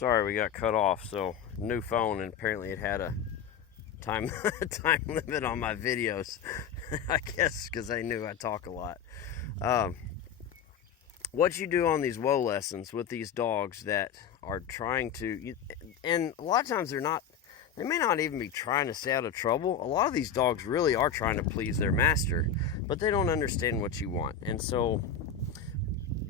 Sorry, we got cut off. So, new phone, and apparently it had a time limit on my videos. I guess because they knew I talk a lot. What you do on these whoa lessons with these dogs that are trying to, and a lot of times they may not even be trying to stay out of trouble. A lot of these dogs really are trying to please their master, but they don't understand what you want. And so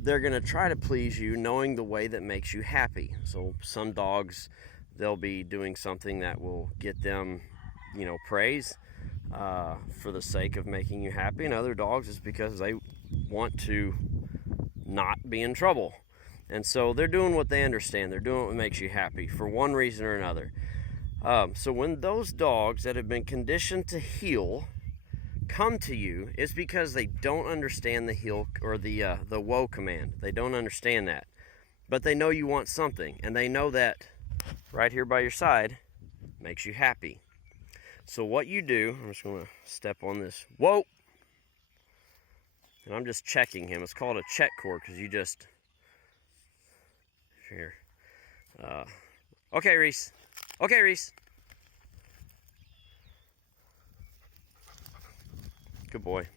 they're going to try to please you knowing the way that makes you happy. So some dogs, they'll be doing something that will get them, praise for the sake of making you happy. And other dogs, it's because they want to not be in trouble. And so they're doing what they understand. They're doing what makes you happy for one reason or another. So when those dogs that have been conditioned to heel come to you, it's because they don't understand the heel or the whoa command. They don't understand that. But they know you want something, and they know that right here by your side makes you happy. So what you do, I'm just going to step on this. Whoa! And I'm just checking him. It's called a check cord because you just... Here. Okay, Reese. Okay, Reese. Good boy.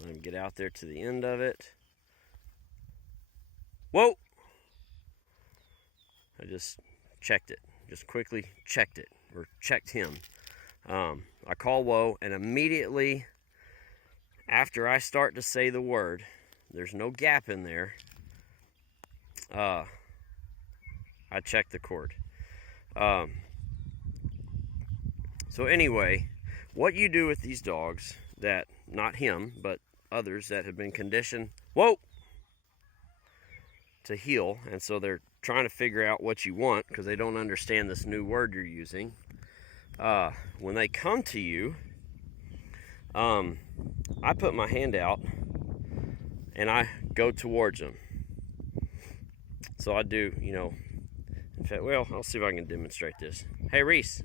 Let him get out there to the end of it. Whoa! I just checked it. Just quickly checked it. Or checked him. I call whoa, and immediately after I start to say the word, there's no gap in there, I check the cord. So anyway, what you do with these dogs that, not him, but others that have been conditioned, whoa, to heel, and so they're trying to figure out what you want because they don't understand this new word you're using. When they come to you, I put my hand out and I go towards them. So I do, in fact, well, I'll see if I can demonstrate this. Hey, Reese,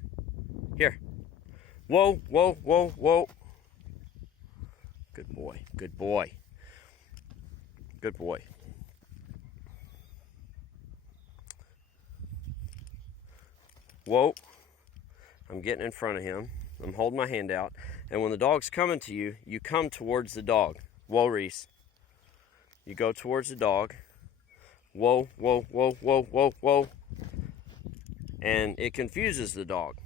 here. Whoa, whoa, whoa, whoa. Good boy, good boy. Good boy. Whoa. I'm getting in front of him. I'm holding my hand out. And when the dog's coming to you, you come towards the dog. Whoa, Reese. You go towards the dog. Whoa, whoa, whoa, whoa, whoa, whoa. And it confuses the dog.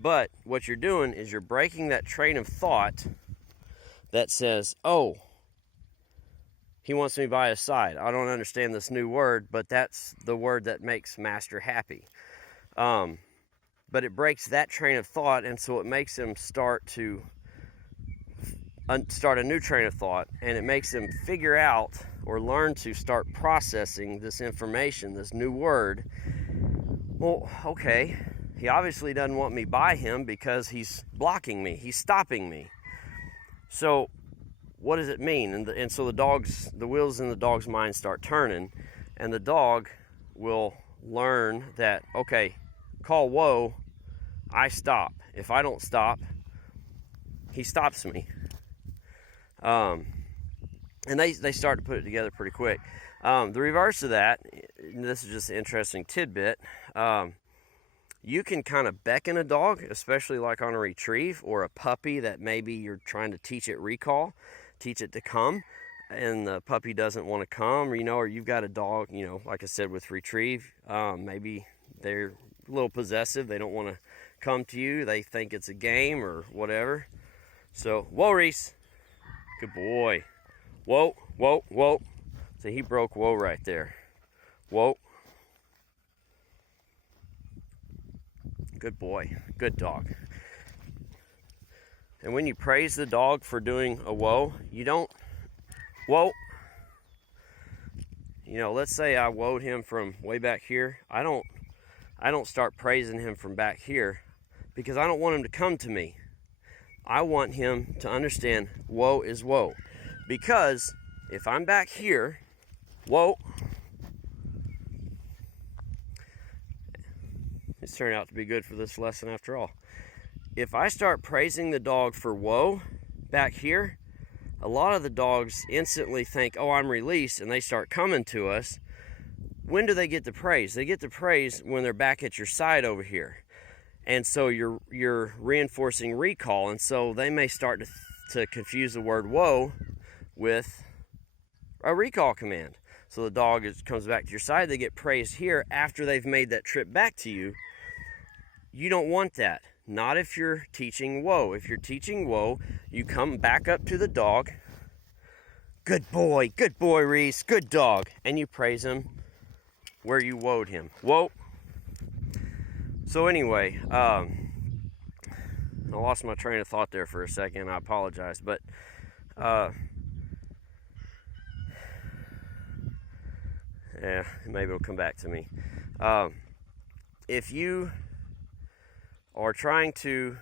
But what you're doing is you're breaking that train of thought that says, oh, he wants me by his side. I don't understand this new word, but that's the word that makes master happy. But it breaks that train of thought, and so it makes him start a new train of thought, and it makes him figure out or learn to start processing this information, this new word. Well, okay, he obviously doesn't want me by him because he's blocking me, he's stopping me. So what does it mean? And so the wheels in the dog's mind start turning, and the dog will learn that, okay, call whoa, I stop. If I don't stop, he stops me. And they start to put it together pretty quick. The reverse of that, this is just an interesting tidbit, you can kind of beckon a dog, especially like on a retrieve or a puppy that maybe you're trying to teach it recall, teach it to come, and the puppy doesn't want to come, or you've got a dog, like I said with retrieve, maybe they're a little possessive, they don't want to come to you, they think it's a game or whatever. So, whoa, Reese. Good boy. Whoa, whoa, whoa. So he broke whoa right there. Whoa. Good boy. Good dog. And when you praise the dog for doing a whoa, you don't, whoa. Let's say I whoa'd him from way back here. I don't start praising him from back here because I don't want him to come to me. I want him to understand whoa is whoa. Because if I'm back here, whoa, it's turned out to be good for this lesson after all. If I start praising the dog for whoa back here, a lot of the dogs instantly think, oh, I'm released, and they start coming to us. when do they get the praise? They get the praise when they're back at your side over here. And so you're reinforcing recall, and so they may start to confuse the word whoa with a recall command. So the dog comes back to your side, they get praised here after they've made that trip back to you. You don't want that. Not if you're teaching whoa. If you're teaching whoa, you come back up to the dog. Good boy, Reese, good dog. And you praise him where you whoa'd him. Whoa. So anyway, I lost my train of thought there for a second. I apologize, but yeah, maybe it'll come back to me. If you are trying to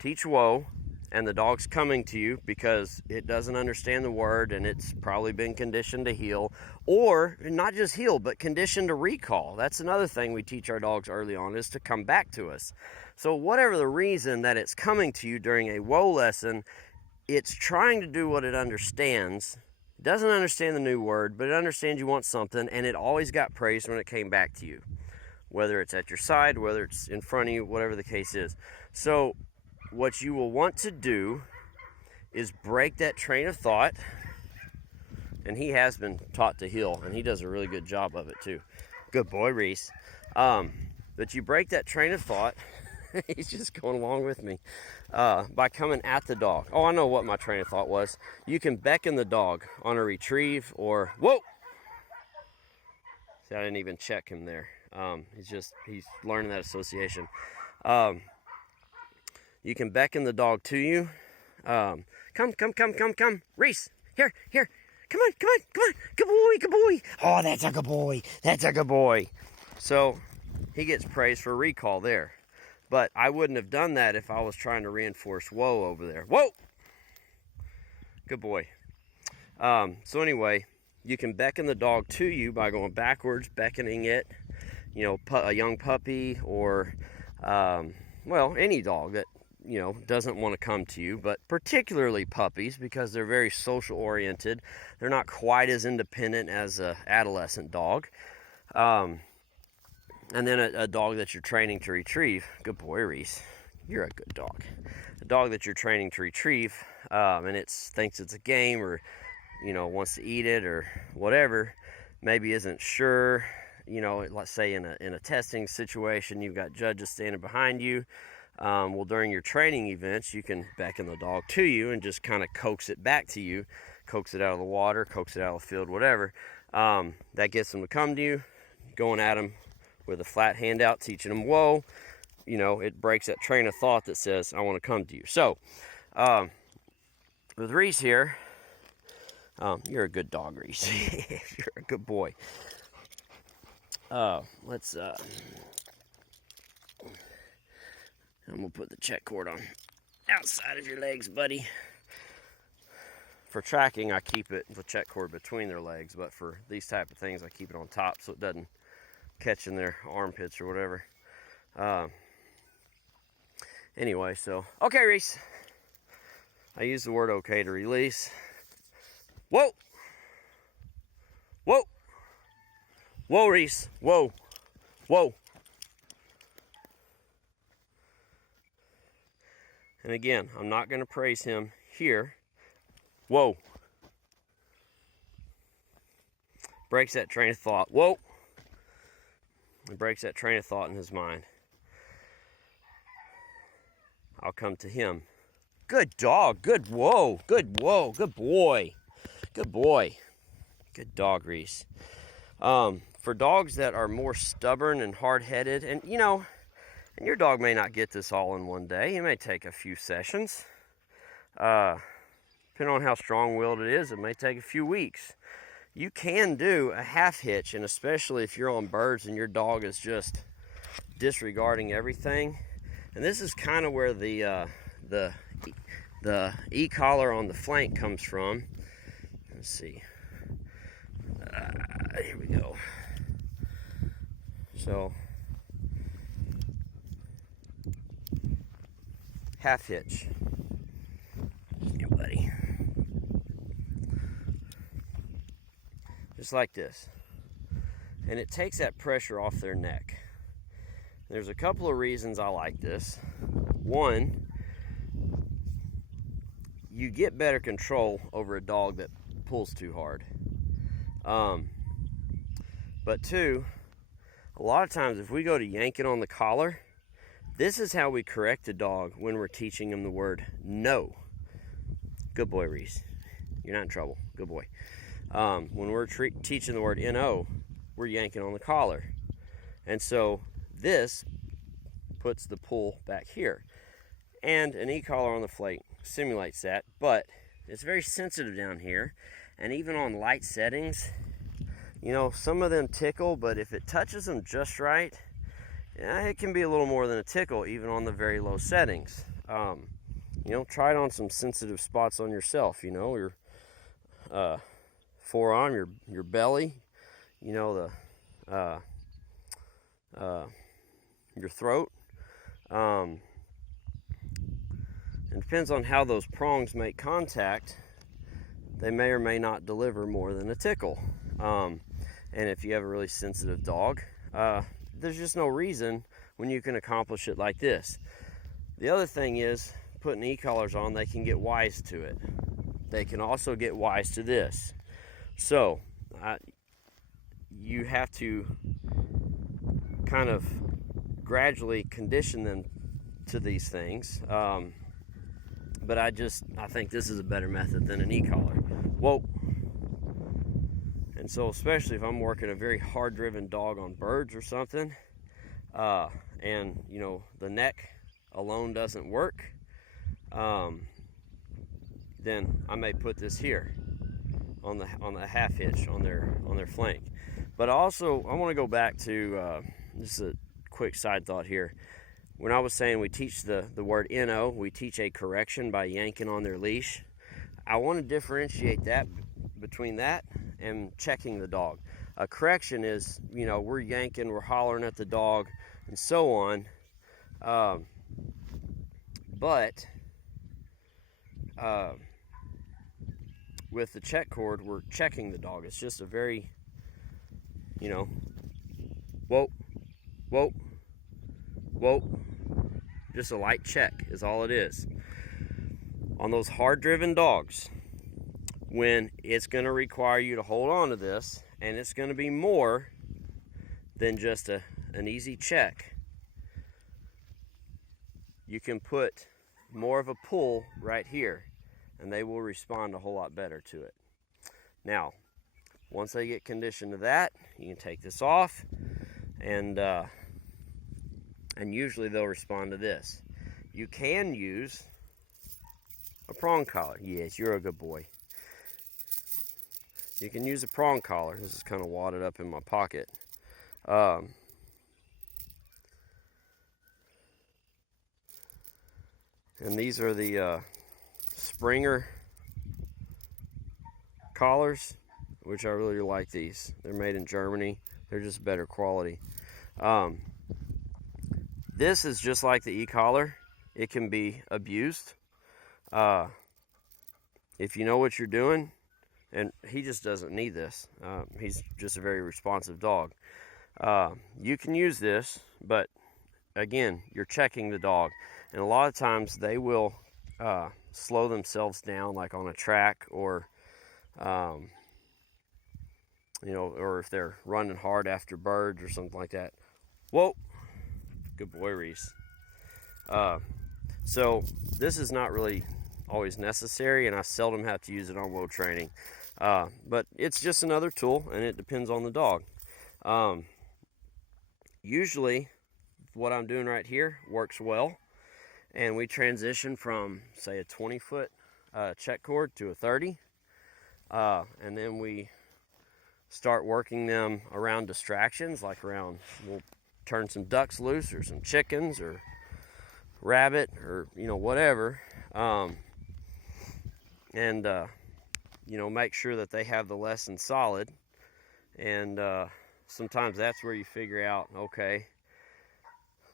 teach whoa and the dog's coming to you because it doesn't understand the word and it's probably been conditioned to heel, or not just heel, but conditioned to recall. That's another thing we teach our dogs early on, is to come back to us. So whatever the reason that it's coming to you during a whoa lesson, it's trying to do what it understands. It doesn't understand the new word, but it understands you want something, and it always got praised when it came back to you. Whether it's at your side, whether it's in front of you, whatever the case is. So what you will want to do is break that train of thought. And he has been taught to heel, and he does a really good job of it too. Good boy, Reese. But you break that train of thought. He's just going along with me. By coming at the dog. Oh, I know what my train of thought was. You can beckon the dog on a retrieve or whoa. See, I didn't even check him there. He's learning that association. You can beckon the dog to you. Come, Reese, here, come on, good boy. Oh, that's a good boy. So he gets praised for recall there. But I wouldn't have done that if I was trying to reinforce whoa over there. Whoa, good boy. So anyway, you can beckon the dog to you by going backwards, beckoning it. You know, a young puppy or, any dog that, doesn't want to come to you, but particularly puppies because they're very social oriented. They're not quite as independent as an adolescent dog. And then a dog that you're training to retrieve. Good boy, Reese. You're a good dog. A dog that you're training to retrieve, and it thinks it's a game or, wants to eat it or whatever, maybe isn't sure. Let's say in a testing situation, you've got judges standing behind you. Well, during your training events, you can beckon the dog to you and just kind of coax it back to you, coax it out of the water, coax it out of the field, whatever. That gets them to come to you, going at them with a flat hand out, teaching them whoa. It breaks that train of thought that says, I want to come to you. So, with Reese here, you're a good dog, Reese. You're a good boy. I'm gonna put the check cord on outside of your legs, buddy. For tracking, I keep the check cord between their legs, but for these type of things, I keep it on top so it doesn't catch in their armpits or whatever. Anyway, so, okay, Reese. I use the word okay to release. Whoa! Whoa, Reese. Whoa. And again, I'm not going to praise him here. Whoa. Breaks that train of thought. Whoa. It breaks that train of thought in his mind. I'll come to him. Good dog. Good whoa. Good whoa. Good boy. Good boy. Good dog, Reese. For dogs that are more stubborn and hard-headed, and and your dog may not get this all in one day. It may take a few sessions. Depending on how strong-willed it is, it may take a few weeks. You can do a half hitch, and especially if you're on birds and your dog is just disregarding everything. And this is kind of where the e-collar on the flank comes from. Let's see. Here we go. So, half hitch. Here, buddy. Just like this. and it takes that pressure off their neck. There's a couple of reasons I like this. One, you get better control over a dog that pulls too hard. But two, a lot of times if we go to yanking on the collar, this is how we correct a dog when we're teaching him the word no. Good boy, Reese. You're not in trouble. Good boy. When we're teaching the word no, we're yanking on the collar. And so this puts the pull back here. And an e-collar on the flank simulates that, but it's very sensitive down here. And even on light settings, you know, some of them tickle, but if it touches them just right, it can be a little more than a tickle, even on the very low settings. You know, try it on some sensitive spots on yourself, you know, your forearm, your belly, you know, your throat. It depends on how those prongs make contact. They may or may not deliver more than a tickle. And if you have a really sensitive dog, there's just no reason when you can accomplish it like this. The other thing is, putting e-collars on, they can get wise to it. They can also get wise to this. So, you have to kind of gradually condition them to these things. But I think this is a better method than an e-collar. Whoa. And so especially if I'm working a very hard-driven dog on birds or something, and you know the neck alone doesn't work, then I may put this here on the half hitch on their flank. But also I want to go back to just a quick side thought here. When I was saying we teach the word no, we teach a correction by yanking on their leash. I want to differentiate that between that and checking the dog. A correction is, you know, we're yanking, we're hollering at the dog, and so on. But with the check cord, we're checking the dog. It's just a very, you know, whoa, whoa, whoa. Just a light check is all it is. On those hard-driven dogs, when it's going to require you to hold on to this, and it's going to be more than just an easy check, you can put more of a pull right here, and they will respond a whole lot better to it. Now, once they get conditioned to that, you can take this off, and usually they'll respond to this. You can use a prong collar. Yes, you're a good boy. You can use a prong collar. This is kind of wadded up in my pocket. And these are the Springer collars, which I really like these. They're made in Germany. They're just better quality. This is just like the e-collar. It can be abused. If you know what you're doing, and he just doesn't need this. He's just a very responsive dog. You can use this, but again, you're checking the dog. And a lot of times they will slow themselves down, like on a track, or you know, or if they're running hard after birds or something like that. Whoa, good boy, Reese. So this is not really always necessary, and I seldom have to use it on whoa training. But it's just another tool, and it depends on the dog. Usually, what I'm doing right here works well, and we transition from, say, a 20-foot check cord to a 30, and then we start working them around distractions, like around, we'll turn some ducks loose, or some chickens, or rabbit, or, you know, whatever, and you know, make sure that they have the lesson solid. And sometimes that's where you figure out, okay,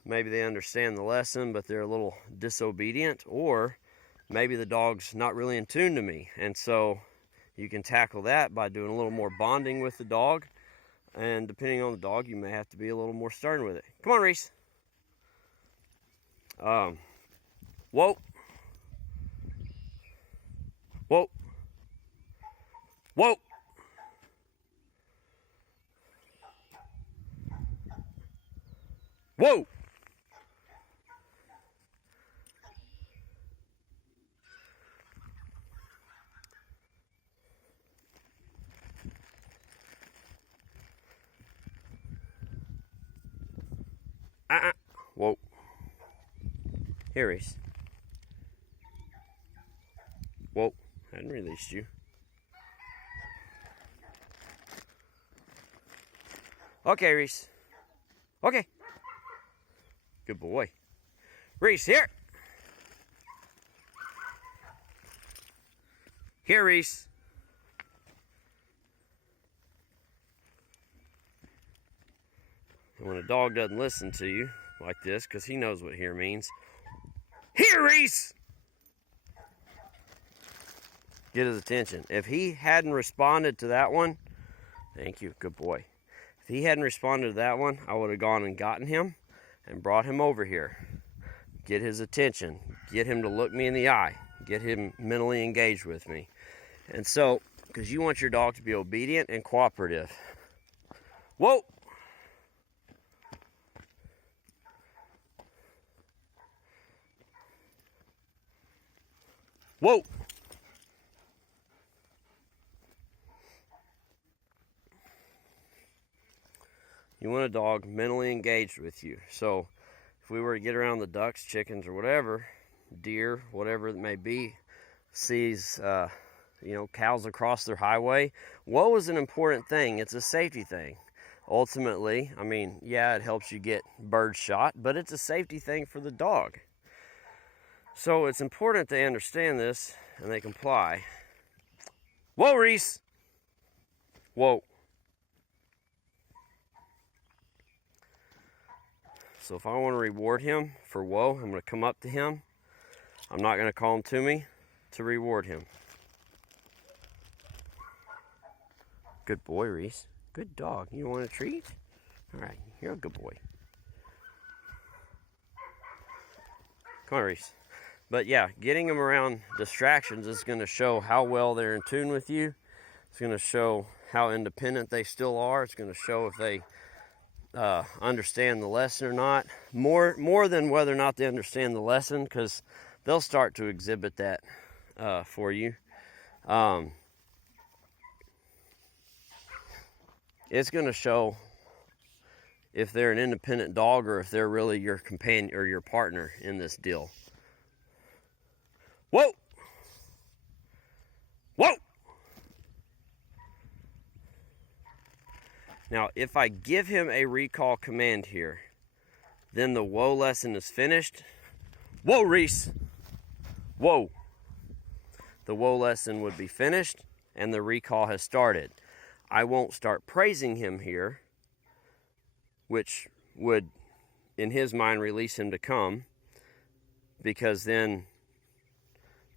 maybe they understand the lesson, but they're a little disobedient, or maybe the dog's not really in tune to me. And so you can tackle that by doing a little more bonding with the dog, And depending on the dog, you may have to be a little more stern with it. Come on, Reese. Whoa. Whoa. Whoa. Whoa. Whoa. Here, Reese. Whoa. I hadn't released you. Okay, Reese. Okay. Good boy. Reese, here. Here, Reese. And when a dog doesn't listen to you like this, because he knows what here means. Here, Reese! Get his attention. If he hadn't responded to that one, thank you, good boy. If he hadn't responded to that one, I would have gone and gotten him and brought him over here. Get his attention. Get him to look me in the eye. Get him mentally engaged with me. And so, because you want your dog to be obedient and cooperative. Whoa! Whoa! You want a dog mentally engaged with you. So if we were to get around the ducks, chickens, or whatever, deer, whatever it may be, sees cows across their highway, whoa is an important thing. It's a safety thing. Ultimately, I mean, yeah, it helps you get bird shot, but it's a safety thing for the dog. So it's important they understand this and they comply. Whoa, Reese! Whoa. So if I want to reward him for whoa, I'm going to come up to him. I'm not going to call him to me to reward him. Good boy, Reese. Good dog. You want a treat? All right, you're a good boy. Come on, Reese. But yeah, getting them around distractions is going to show how well they're in tune with you. It's going to show how independent they still are. It's going to show if they understand the lesson or not. More than whether or not they understand the lesson, because they'll start to exhibit that for you. It's going to show if they're an independent dog or if they're really your companion or your partner in this deal. Whoa! Whoa! Now, if I give him a recall command here, then the whoa lesson is finished. Whoa, Reese! Whoa! The whoa lesson would be finished and the recall has started. I won't start praising him here, which would, in his mind, release him to come, because then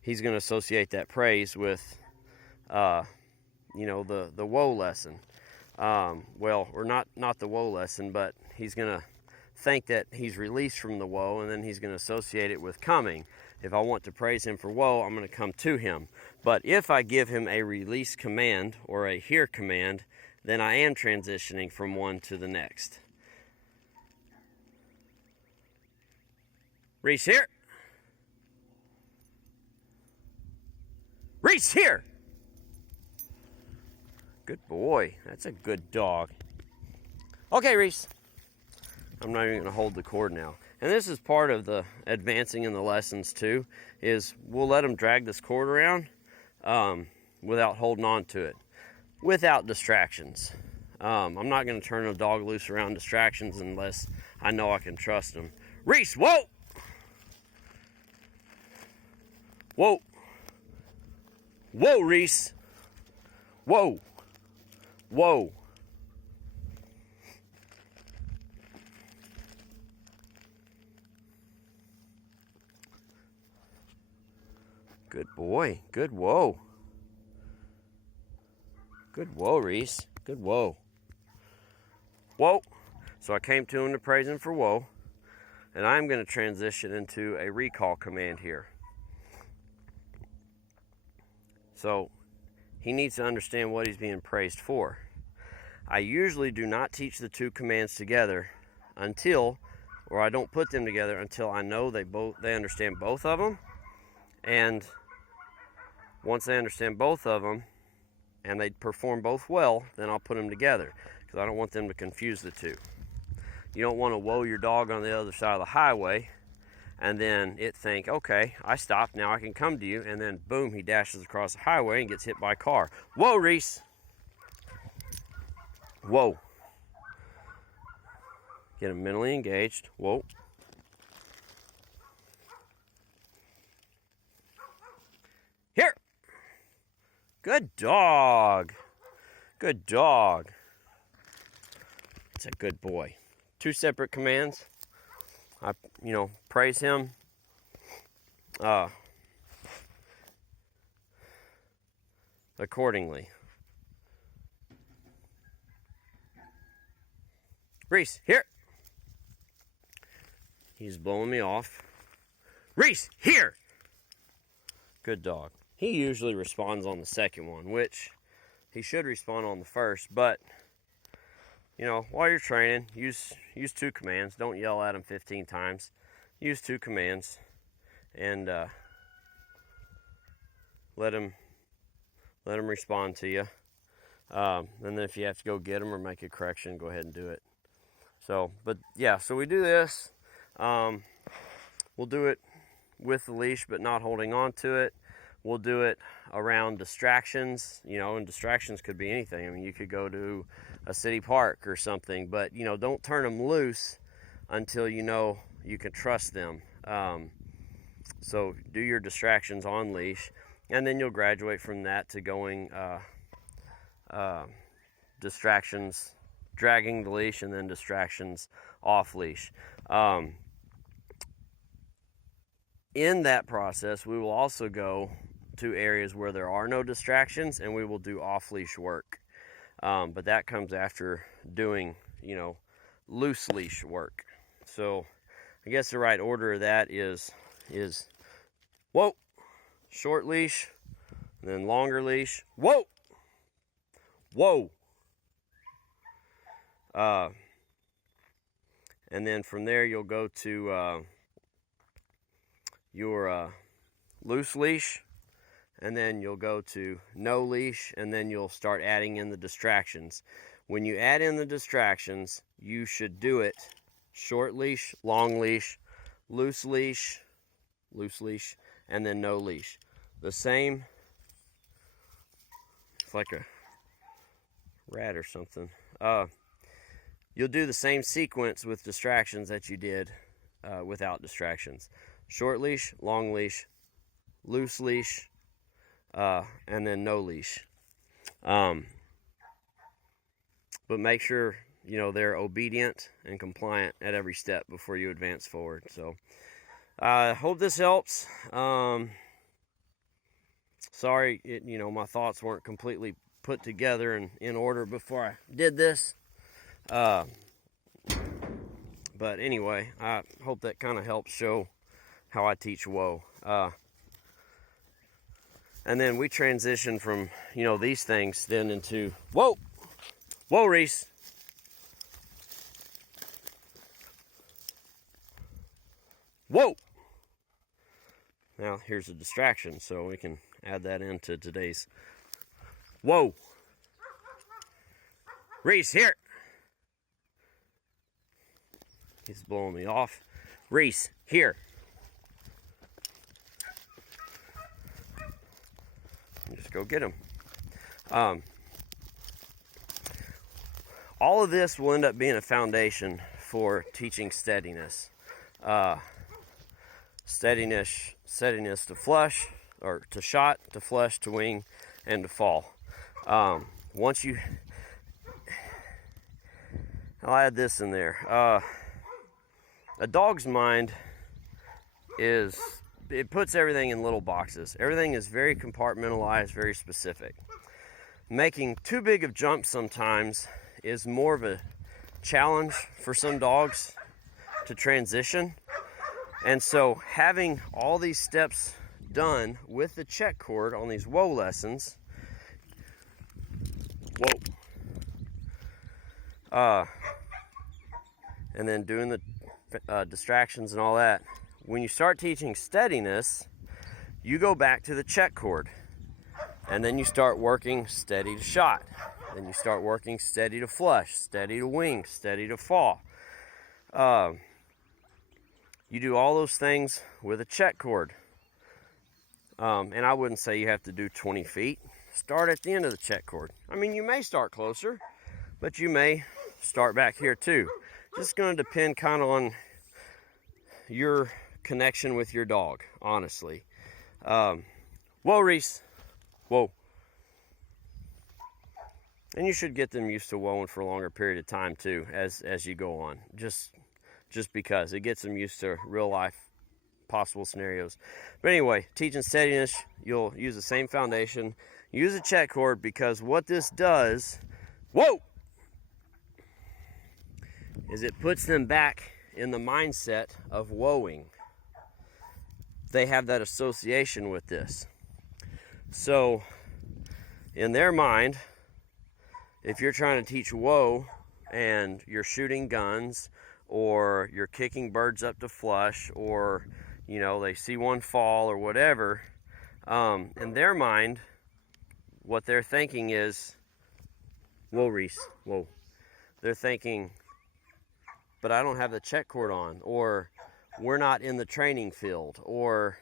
he's going to associate that praise with, the whoa lesson. Or not the whoa lesson, but he's going to think that he's released from the whoa, and then he's going to associate it with coming. If I want to praise him for whoa, I'm going to come to him. But if I give him a release command or a hear command, then I am transitioning from one to the next. Reese, here. Reese, here. Good boy. That's a good dog. Okay, Reese. I'm not even going to hold the cord now. And this is part of the advancing in the lessons too, is we'll let them drag this cord around without holding on to it, without distractions. I'm not going to turn a dog loose around distractions unless I know I can trust them. Reese, whoa! Whoa! Whoa, Reese! Whoa! Whoa! Good boy. Good whoa. Good whoa, Reese. Good whoa. whoa. So I came to him to praise him for whoa. And I'm going to transition into a recall command here. So he needs to understand what he's being praised for. I usually do not teach the two commands together or I don't put them together until I know they understand both of them. And once they understand both of them and they perform both well, then I'll put them together because I don't want them to confuse the two. You don't want to whoa your dog on the other side of the highway and then it think, okay, I stopped, now I can come to you, and then boom, he dashes across the highway and gets hit by a car. Whoa, Reese. Whoa. Get him mentally engaged. Whoa. Here. Good dog. Good dog. It's a good boy. Two separate commands. I, praise him. Accordingly. Reese, here. He's blowing me off. Reese, here. Good dog. He usually responds on the second one, which he should respond on the first, but while you're training, use two commands. Don't yell at him 15 times. Use two commands and let him respond to you. And then if you have to go get him or make a correction, go ahead and do it. So we do this. We'll do it with the leash, but not holding on to it. We'll do it around distractions, and distractions could be anything. I mean, you could go to a city park or something, but, don't turn them loose until you can trust them. So do your distractions on leash, and then you'll graduate from that to going distractions, dragging the leash, and then distractions off leash. In that process, we will also go to areas where there are no distractions, and we will do off-leash work. But that comes after doing, loose leash work. So I guess the right order of that is whoa, short leash, and then longer leash, whoa, whoa. And then from there you'll go to your loose leash, and then you'll go to no leash, and then you'll start adding in the distractions. When you add in the distractions, you should do it short leash, long leash, loose leash, and then no leash. The same, it's like a rat or something. You'll do the same sequence with distractions that you did without distractions. Short leash, long leash, loose leash, and then no leash. But make sure they're obedient and compliant at every step before you advance forward. So I hope this helps. Sorry, my thoughts weren't completely put together and in order before I did this. But anyway, I hope that kind of helps show how I teach whoa. And then we transition from, these things then into whoa, whoa, Reese. Whoa. Now here's a distraction, so we can add that into today's whoa. Reese, here. He's blowing me off. Reese, here. Just go get him. All of this will end up being a foundation for teaching steadiness. Steadiness to flush, or to shot, to flush, to wing, and to fall. Once you, I'll add this in there. A dog's mind it puts everything in little boxes. Everything is very compartmentalized, very specific. Making too big of jumps sometimes is more of a challenge for some dogs to transition. And so having all these steps done with the check cord on these whoa lessons, and then doing the distractions and all that, when you start teaching steadiness, you go back to the check cord, and then you start working steady to shot. Then you start working steady to flush, steady to wing, steady to fall. You do all those things with a check cord. And I wouldn't say you have to do 20 feet. Start at the end of the check cord. I mean, you may start closer, but you may start back here too. Just going to depend kind of on your connection with your dog, honestly. Whoa, Reese. Whoa. And you should get them used to whoaing for a longer period of time too, as you go on. Just because it gets them used to real life possible scenarios. But anyway, teaching steadiness, you'll use the same foundation. Use a check cord, because what this does, is it puts them back in the mindset of whoaing. They have that association with this. So in their mind, if you're trying to teach whoa and you're shooting guns, or you're kicking birds up to flush, or they see one fall or whatever, in their mind, what they're thinking is, whoa, Reese, whoa. They're thinking, but I don't have the check cord on, or we're not in the training field, or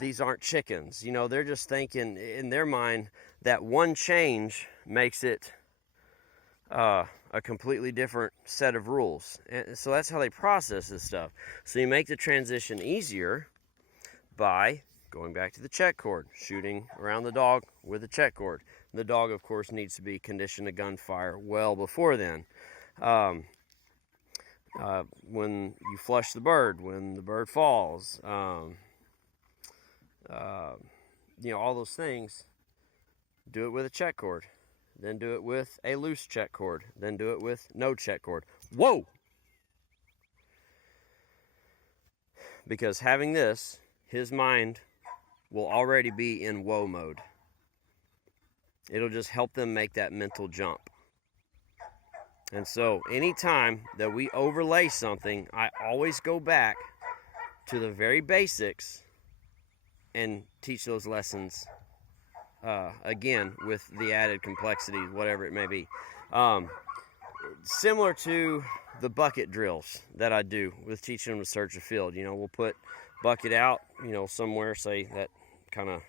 these aren't chickens. They're just thinking in their mind that one change makes it a completely different set of rules. And so that's how they process this stuff. So you make the transition easier by going back to the check cord, shooting around the dog with a check cord. The dog, of course, needs to be conditioned to gunfire well before then. When you flush the bird, when the bird falls, all those things, do it with a check cord. Then do it with a loose check cord. Then do it with no check cord. Whoa! Because having this, his mind will already be in whoa mode. It'll just help them make that mental jump. And so anytime that we overlay something, I always go back to the very basics and teach those lessons again with the added complexity, whatever it may be. Similar to the bucket drills that I do with teaching them to search a field. We'll put bucket out, somewhere, say that kind of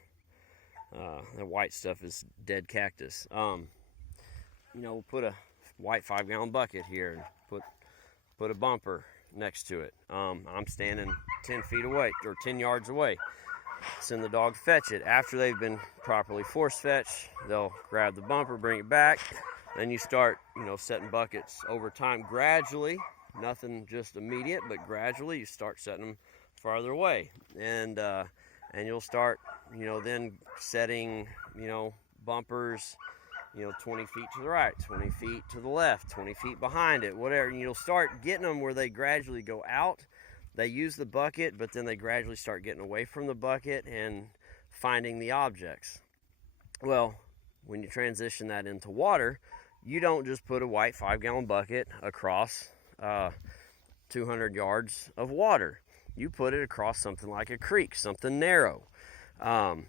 that white stuff is dead cactus. We'll put a white 5-gallon bucket here and put a bumper next to it. I'm standing 10 feet away, or 10 yards away. Send the dog to fetch it. After they've been properly force fetched, they'll grab the bumper, bring it back. Then you start, setting buckets over time, gradually. Nothing just immediate, but gradually you start setting them farther away, and you'll start, then setting, bumpers, 20 feet to the right, 20 feet to the left, 20 feet behind it, whatever. And you'll start getting them where they gradually go out. They use the bucket, but then they gradually start getting away from the bucket and finding the objects. Well, when you transition that into water, you don't just put a white 5-gallon bucket across 200 yards of water. You put it across something like a creek, something narrow.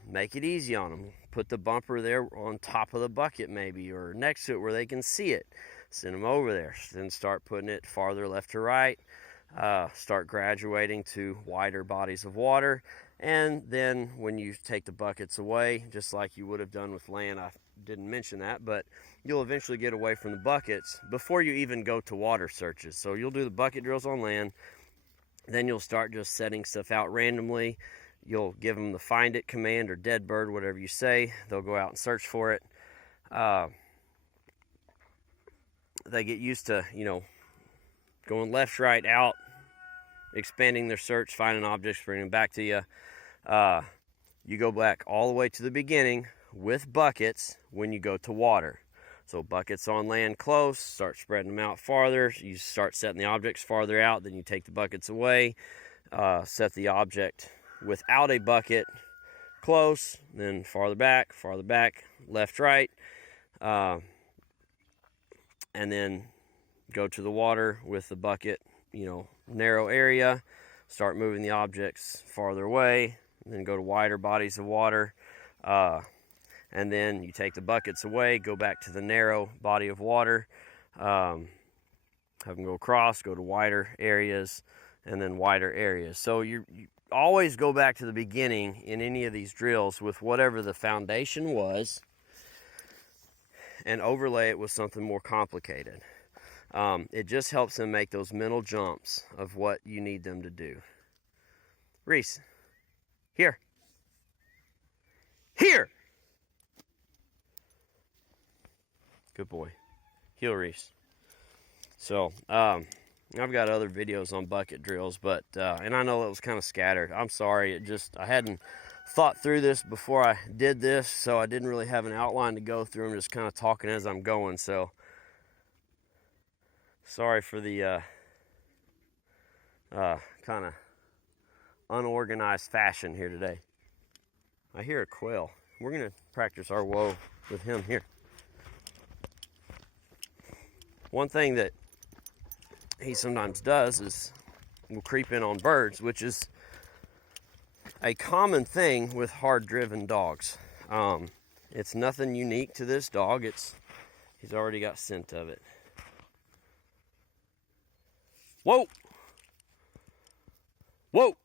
Make it easy on them. Put the bumper there on top of the bucket maybe, or next to it where they can see it. Send them over there. Then start putting it farther left to right. Start graduating to wider bodies of water. And then when you take the buckets away, just like you would have done with land, I didn't mention that, but you'll eventually get away from the buckets before you even go to water searches. So you'll do the bucket drills on land. Then you'll start just setting stuff out randomly. You'll give them the find it command or dead bird, whatever you say. They'll go out and search for it. They get used to, going left, right, out, expanding their search, finding objects, bringing them back to you. You go back all the way to the beginning with buckets when you go to water. So buckets on land close, start spreading them out farther. You start setting the objects farther out, then you take the buckets away, set the object without a bucket close, then farther back, left, right, and then go to the water with the bucket, narrow area, start moving the objects farther away, and then go to wider bodies of water, and then you take the buckets away, go back to the narrow body of water, have them go across, go to wider areas, and then wider areas. So you always go back to the beginning in any of these drills with whatever the foundation was and overlay it with something more complicated. It just helps them make those mental jumps of what you need them to do. Reese, here. Here! Good boy. Heel, Reese. So, I've got other videos on bucket drills, but, and I know it was kind of scattered. I'm sorry, I hadn't thought through this before I did this, so I didn't really have an outline to go through. I'm just kind of talking as I'm going, so sorry for the kind of unorganized fashion here today. I hear a quail. We're going to practice our whoa with him here. One thing that he sometimes does is will creep in on birds, which is a common thing with hard-driven dogs. It's nothing unique to this dog. He's already got scent of it. Whoa! Whoa!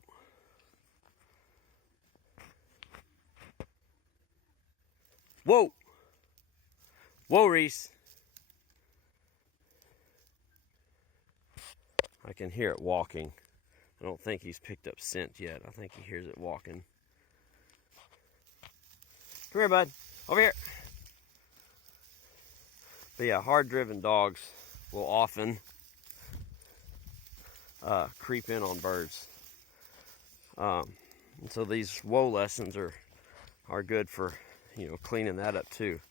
Whoa! Whoa, Reese! I can hear it walking. I don't think he's picked up scent yet. I think he hears it walking. Come here, bud. Over here. But yeah, hard-driven dogs will often creep in on birds. And so these whoa lessons are good for, cleaning that up too.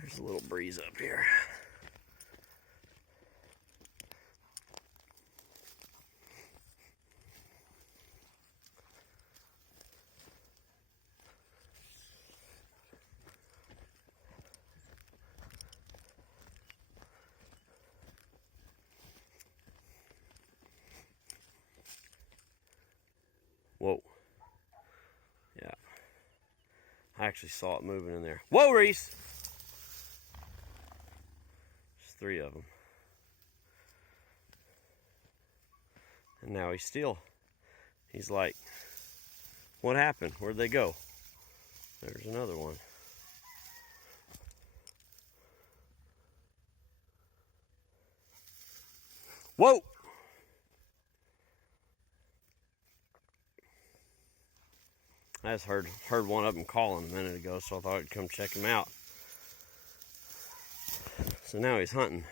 There's a little breeze up here. Whoa. Yeah. I actually saw it moving in there. Whoa, Reese! There's 3 of them. And now he's like, what happened? Where'd they go? There's another one. Whoa! I just heard one of them calling a minute ago, so I thought I'd come check him out. So now he's hunting.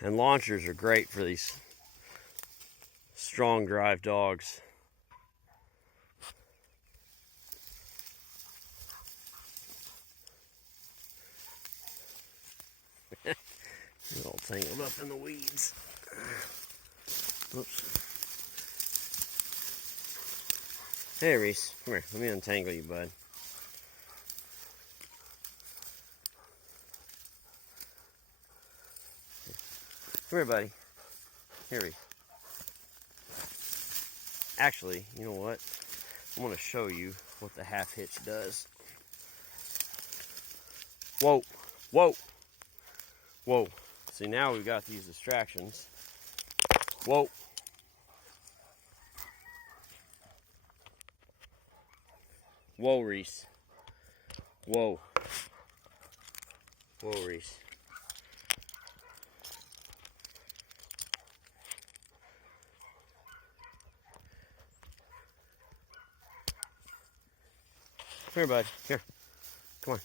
And launchers are great for these strong drive dogs. He's all tangled up in the weeds. Oops. Hey, Reese, come here. Let me untangle you, bud. Come here, buddy. Here, Reese. Actually, you know what? I'm going to show you what the half hitch does. Whoa, whoa, whoa. See, now we've got these distractions. Whoa. Whoa, Reese. Whoa. Whoa, Reese. Come here, bud. Here. Come on.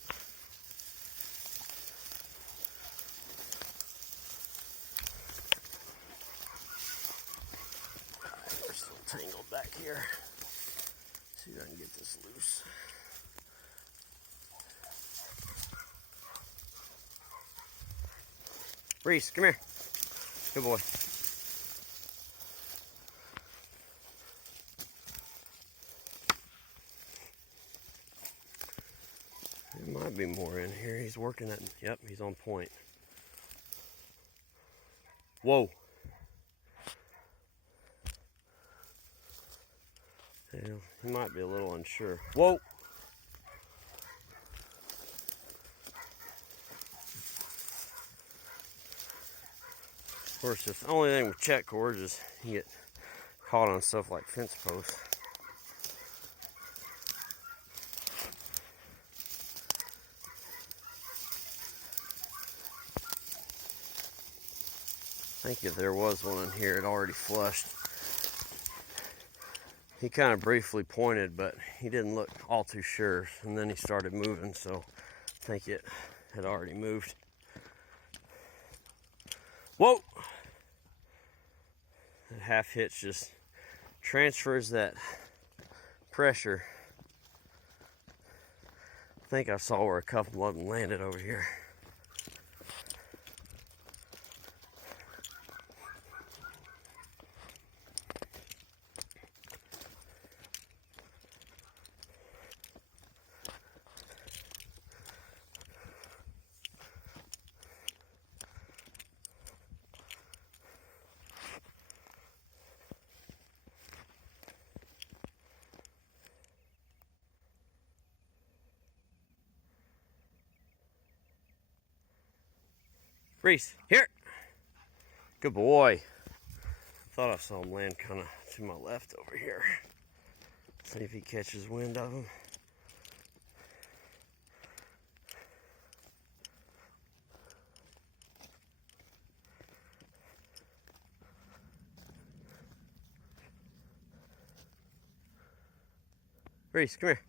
back here. See if I can get this loose. Reese, come here. Good boy. There might be more in here. He's working at, yep, he's on point. Whoa. Yeah, he might be a little unsure. Whoa. Of course, the only thing with check cords is you get caught on stuff like fence posts. I think if there was one in here, it already flushed. He kind of briefly pointed, but he didn't look all too sure. And then he started moving, so I think it had already moved. Whoa! That half hitch just transfers that pressure. I think I saw where a couple of them landed over here. Reese, here. Good boy. Thought I saw him land kind of to my left over here. See if he catches wind of him. Reese, come here.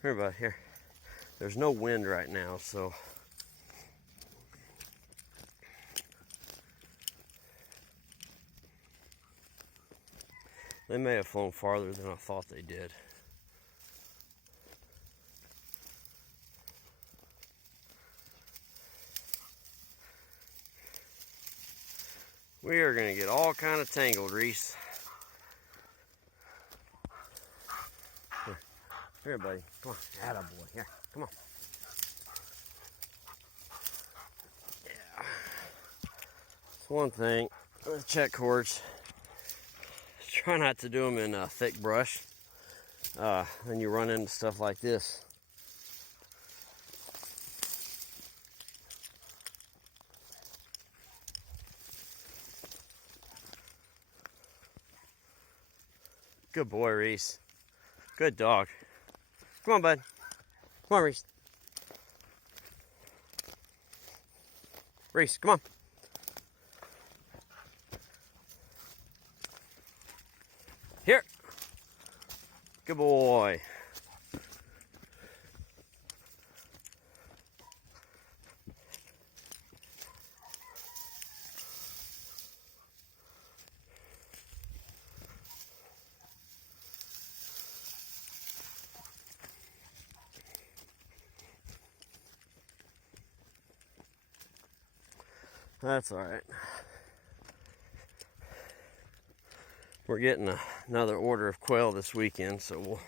Here, bud, here. There's no wind right now, so they may have flown farther than I thought they did. We are going to get all kind of tangled, Reese. Here, buddy. Come on. Attaboy. Here. Come on. Yeah. It's one thing with check cords. Try not to do them in thick brush. Then you run into stuff like this. Good boy, Reese. Good dog. Come on, bud. Come on, Reese. Reese, come on. Here. Good boy. That's all right. We're getting another order of quail this weekend, so we'll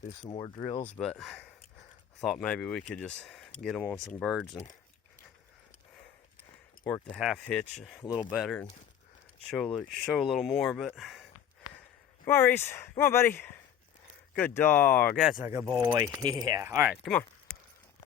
do some more drills, but I thought maybe we could just get them on some birds and work the half hitch a little better and show a little more. But come on, Reese. Come on, buddy. Good dog. That's a good boy. Yeah. All right, come on.